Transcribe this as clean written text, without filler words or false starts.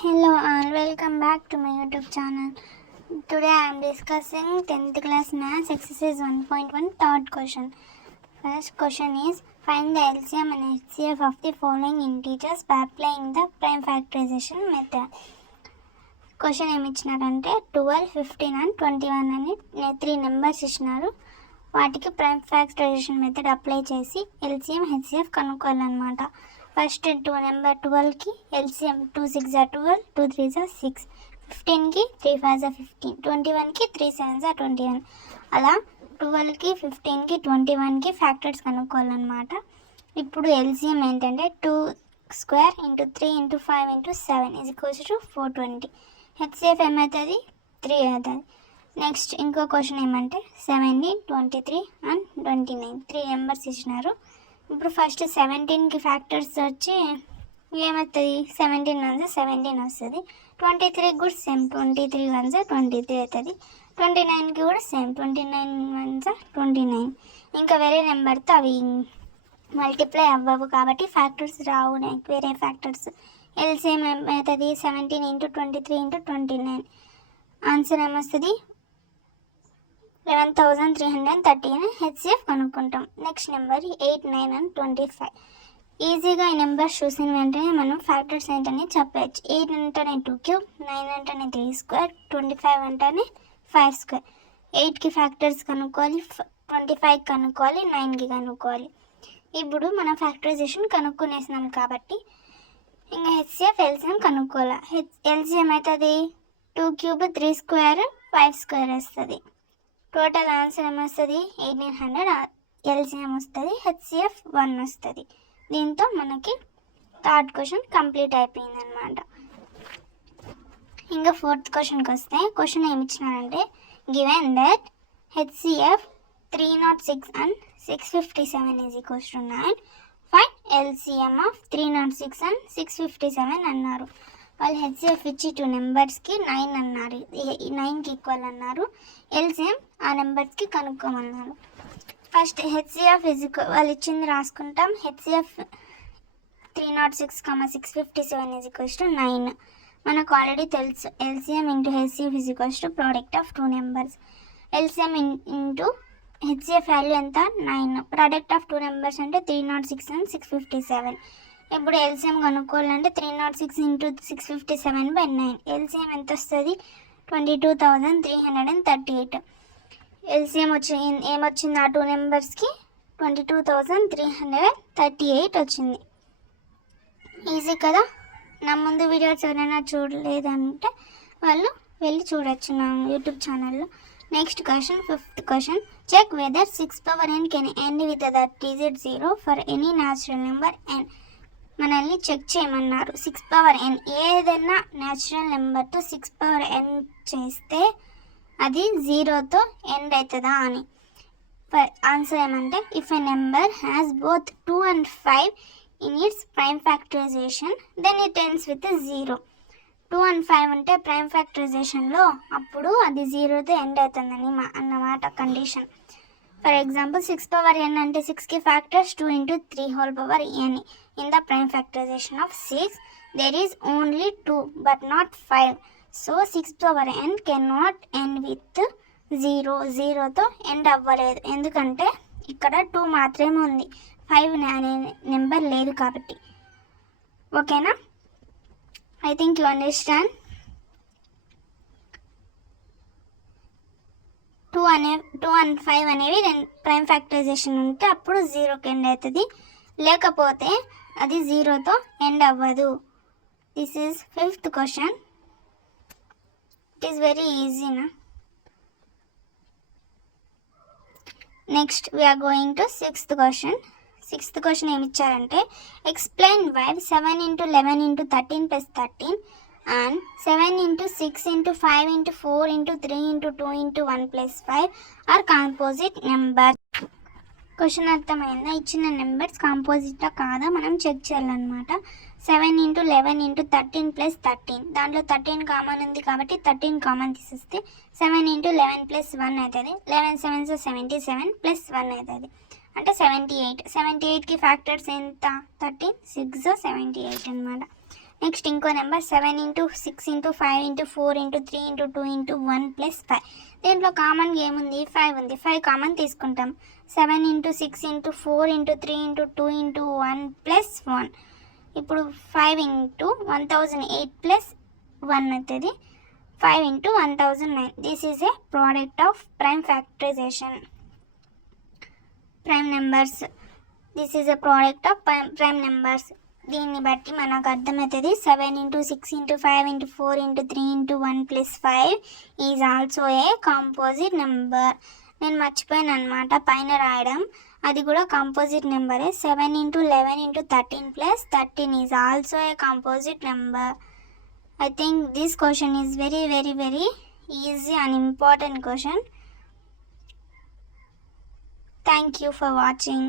Hello and welcome back to my YouTube channel. Today I am discussing 10th class maths exercise 1.1 third question. First question is find the LCM and HCF of the following integers by applying the prime factorization method. Question ఏమి ఇచ్చినారంటే 12, 15 and 21 అని 3 numbers ఇచ్చినారు. వాటికి prime factorization method apply చేసి LCM HCF కనుక్కోవాలన్నమాట. First 12కి LCM 2 6 12, 2 3 6, 15కి 3 5 15, 21కి 3 7 21. అలా 12కి 15కి 21కి ఫ్యాక్టర్స్ కనుక్కోవాలన్నమాట. ఇప్పుడు ఎల్సిఎం ఏంటంటే 2 square into 3 into 5 into 7 is equals to 420. HCF ఏమవుతుంది 3 అవుతుంది. నెక్స్ట్ ఇంకో క్వశ్చన్ ఏమంటే 17, 23 and 29 3 నెంబర్స్ ఇచ్చినారు. ఇప్పుడు ఫస్ట్ 17కి ఫ్యాక్టర్స్ వచ్చి ఏమవుతుంది 17 1 17 వస్తుంది. 23కి కూడా సేమ్ 23 1 23 అవుతుంది. 29కి కూడా సేమ్ 29 1 29. ఇంకా వేరే నెంబర్తో అవి మల్టిప్లై అవ్వవు కాబట్టి ఫ్యాక్టర్స్ రావు. వేరే ఫ్యాక్టర్స్ ఎల్సిఎం ఏమవుతుంది 17 into 23 into 29. ఆన్సర్ ఏమొస్తుంది 11,330 హెచ్సిఎఫ్ కనుక్కుంటాం. Next number 8, 9 and 25. ఈజీగా ఈ నెంబర్స్ చూసిన వెంటనే మనం ఫ్యాక్టర్స్ ఏంటని చెప్పచ్చు. 8 అంటేనే 2 cube, 9 అంటేనే 3 square, 25 అంటేనే 5 square. 8కి ఫ్యాక్టర్స్ కనుక్కోవాలి, 25కి కనుక్కోవాలి, 9కి కనుక్కోవాలి. ఇప్పుడు మనం ఫ్యాక్టరైజేషన్ కనుక్కునేసినాం కాబట్టి ఇంకా హెచ్సిఎఫ్ ఎల్సిఎం కనుక్కోవాలి. ఎల్సిఎం అవుతుంది 2 cube 3 square 5 square వస్తుంది. టోటల్ ఆన్సర్ ఏమొస్తుంది 1800. ఎల్సిఎం వస్తుంది, హెచ్సిఎఫ్ 1 వస్తుంది. దీంతో మనకి థర్డ్ క్వశ్చన్ కంప్లీట్ అయిపోయింది అనమాట. ఇంకా ఫోర్త్ క్వశ్చన్కి వస్తే క్వశ్చన్ ఏమి ఇచ్చినారంటే given that HCF 306 and 657 is equals to 9. Find LCM of 306 and 657 అన్నారు. వాళ్ళు హెచ్సిఎఫ్ ఇచ్చి 2 నెంబర్స్కి 9 అన్నారు, 9కి ఈక్వల్ అన్నారు. ఎల్సిఎం ఆ నెంబర్స్కి కనుక్కోమన్నారు. ఫస్ట్ హెచ్సిఎఫ్ వాళ్ళు ఇచ్చింది రాసుకుంటాం. HCF 306, 657 is equals to 9. మనకు ఆల్రెడీ తెలుసు LCM into HCF is equals to product of 2 numbers. LCM into HCF value ఎంత 9. ప్రోడక్ట్ ఆఫ్ 2 నెంబర్స్ అంటే 306 and 657. ఇప్పుడు ఎల్సిఎం కనుక్కోవాలంటే 306 into 657 by 9. ఎల్సిఎం ఎంత వస్తుంది 22,338. ఎల్సిఎం ఏమొచ్చింది ఆ 2 నెంబర్స్కి 22,338 వచ్చింది. ఈజీ కదా. నా ముందు వీడియోస్ ఎవరైనా చూడలేదంటే వాళ్ళు వెళ్ళి చూడొచ్చు నా యూట్యూబ్ ఛానల్లో. Next question, fifth question check whether 6 power n can end with that digit 0 for any natural number n. మనల్ని చెక్ చేయమన్నారు. 6 power n ఏదైనా న్యాచురల్ నెంబర్తో 6 power n చేస్తే అది 0తో ఎండ్ అవుతుందా అని. ఆన్సర్ ఏమంటే if a number has both 2 and 5 in its prime factorization then it ends with 0. 2 and 5 ఉంటే ప్రైమ్ ఫ్యాక్టరైజేషన్లో అప్పుడు అది 0తో ఎండ్ అవుతుందని అన్నమాట condition. For example 6 power n అంటే 6కి factors 2 into 3 whole power n. In the prime factorization of 6 there is only 2 but not 5. So 6 power n cannot end with 0. 0తో end అవ్వలేదు ఎందుకంటే ఇక్కడ 2 మాత్రమే ఉంది, 5 అనే నెంబర్ లేదు కాబట్టి. ఓకేనా? I think you understand. 2 and 5 అనేవి ప్రైమ్ ఫ్యాక్టరైజేషన్ ఉంటే అప్పుడు 0కి ఎండ్ అవుతుంది, లేకపోతే అది 0తో ఎండ్ అవ్వదు. This is fifth question. It is very ఈజీనా. Next we are going to sixth question. Sixth question ఏమి ఇచ్చారంటే explain why 7 into 11 into 13 plus 13 and 7 into 6 into 5 into 4 into 3 into 2 into 1 plus 5 are composite numbers. Question అర్థమైందా? ఇచ్చిన numbers కాంపోజిటా కాదా మనం check చేయాలన్నమాట. 7 into 11 into 13 plus 13, దాంట్లో 13 common ఉంది కాబట్టి 13 కామన్ తీసేస్తే 7 into 11 plus 1 అవుతుంది. 11 7 77 plus 1 అవుతుంది అంటే 78. 78కి ఫ్యాక్టర్స్ ఎంత 13, 6 78 అనమాట. నెక్స్ట్ ఇంకో number 7 into 6 into 5 into 4 into 3 into 2 into 1 plus 5. దీంట్లో కామన్గా ఏముంది, 5 ఉంది. 5 కామన్ తీసుకుంటాం. 7 into 6 into 4 into 3 into 2 into 1 plus 1. ఇప్పుడు 5 into 1008 plus 1 అవుతుంది. 5 into 1009. This is a product of prime factorization. Prime numbers. This is a product of prime numbers. దీన్ని బట్టి మనకు అర్థమవుతుంది 7 into 6 into 5 into 4 into 3 into 1 plus 5 is also a composite number. నేను మర్చిపోయాను అనమాట పైన రాయడం, అది కూడా కాంపోజిట్ నెంబరే. 7 into 11 into 13 plus 13 is also a composite number. I think this question is very easy and important question. Thank you for watching.